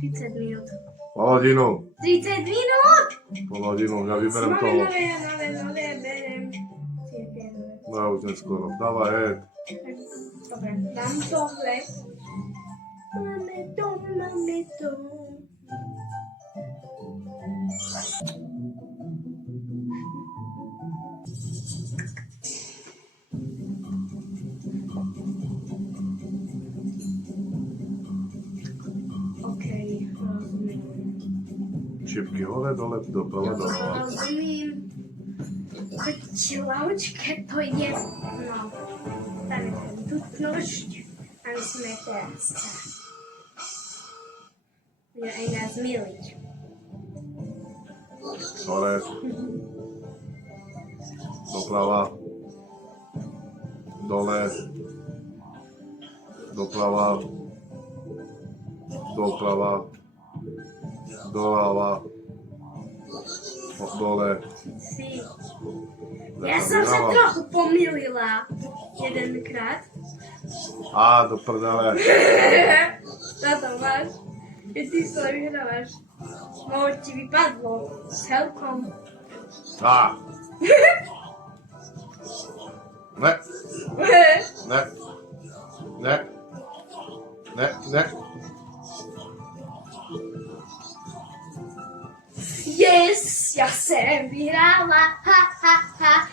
30 minút. Po hodinu. 30 minút! Po hodinu, ja vyberem toho. Nové, berem. No ja už neskoro. Dávaj, Ed. Dobre, dám tohle. Máme to. Okej, rozumiem. Šipky hore, dole, doprava, doľava. Rozumím. Čilaučke to je, no, tam je ten tutnošť a musíme teraz aj nás miliť. Hore. Doprava. Dole. Doprava. Doprava. Doľava. Dole. Si. Ja som sa trochu pomýlila jedenkrát. Á, do prdele. Toto máš. Keď ty sa vyhrávaš. No, ti vypadlo. Celkom. Á. Ne. Ne. Ne. Ne, ne. Yes, já jsem vyhrála, ha, ha, ha.